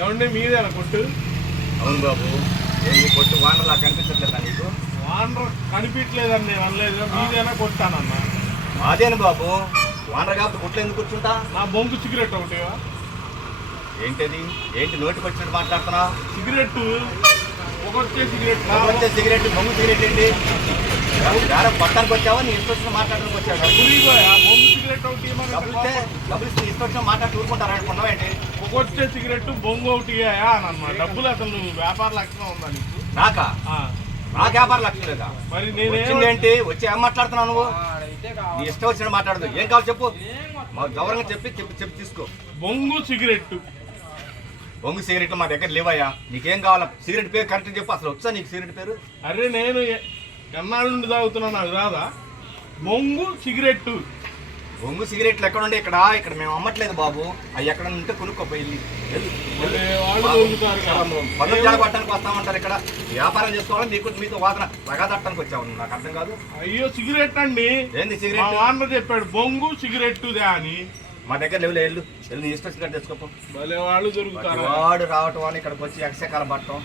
ఏమండి మీదేనా కొట్టు? అవును బాబు. ఏంటి కొట్టు వానలా కనిపించట్లేదా నీకు? వానర్ కనిపించలేదని నేను అనలేదు. మీదేనా కొట్టానన్నా? అదేను బాబు. వానర్ కాబట్టి కొట్లు ఎందుకు కూర్చుంటా? నా బొంగు సిగరెట్ ఒకటి. ఏంటది? ఏంటి నోటికి వచ్చినట్టు మాట్లాడుతున్నా? సిగరెట్ ఒకటే సిగరెట్. వచ్చే సిగరెట్ బొంగు సిగరెట్ ఏంటి? వేరే పట్టడానికి వచ్చావా? నీ ఇష్టం వచ్చిన మాట్లాడడానికి వచ్చావు? బొంగు సిగరెట్ ఒకటి డబ్బులు ఇస్తే ఇష్టం వచ్చిన మాట్లాడి ఊరుకుంటారా అనుకున్నావు ఏంటి? ఒకటే సిగరెట్ బొంగు ఒకటి అన్నమాట. డబ్బులు అసలు నువ్వు వ్యాపార లక్షణం ఉందా నీకు? నాకా? నాకు వ్యాపార లక్షణం లేదా? మరి నేనేంటి వచ్చి ఏం మాట్లాడుతున్నావు నువ్వు? నీ ఇష్టం వచ్చిన మాట్లాడదు. ఏం కావాలి చెప్పు, మాకు గౌరవంగా చెప్పి తీసుకో. బొంగు సిగరెట్. బొంగు సిగరెట్లు మా దగ్గర లేవయ్యా. నీకేం కావాలా? సిగరెట్ పేరు కరెక్ట్ చెప్పు. అసలు వచ్చా నీకు సిగరెట్ పేరు? అరే నేను ఎన్నాళ్ళ నుండి తాగుతున్నా, నాకు రాదా? బొంగు సిగరెట్. బొంగు సిగరెట్లు ఎక్కడ ఉండే? ఇక్కడ మేము అమ్మట్లేదు బాబు. అవి ఎక్కడ ఉంటే కొనుక్కోపోయి పన్ను జడగొట్టడానికి వస్తామంటారు. ఇక్కడ వ్యాపారం చేసుకోవాలని మీతో వాదన తగదట్టడానికి వచ్చావు. నాకు అర్థం కాదు. అయ్యో సిగరెట్ అండి. ఏంది సిగరెట్? వాన చెప్పాడు బొంగు సిగరెట్ అని. మా దగ్గర లేవులే. వెళ్ళు నీ ఇష్టం సిగరెట్ తెచ్చుకోపో. భలే వాళ్ళు దొరుకుతారు. వాడు రావటం అని ఇక్కడికి వచ్చి ఎక్సకాలం పట్టడం.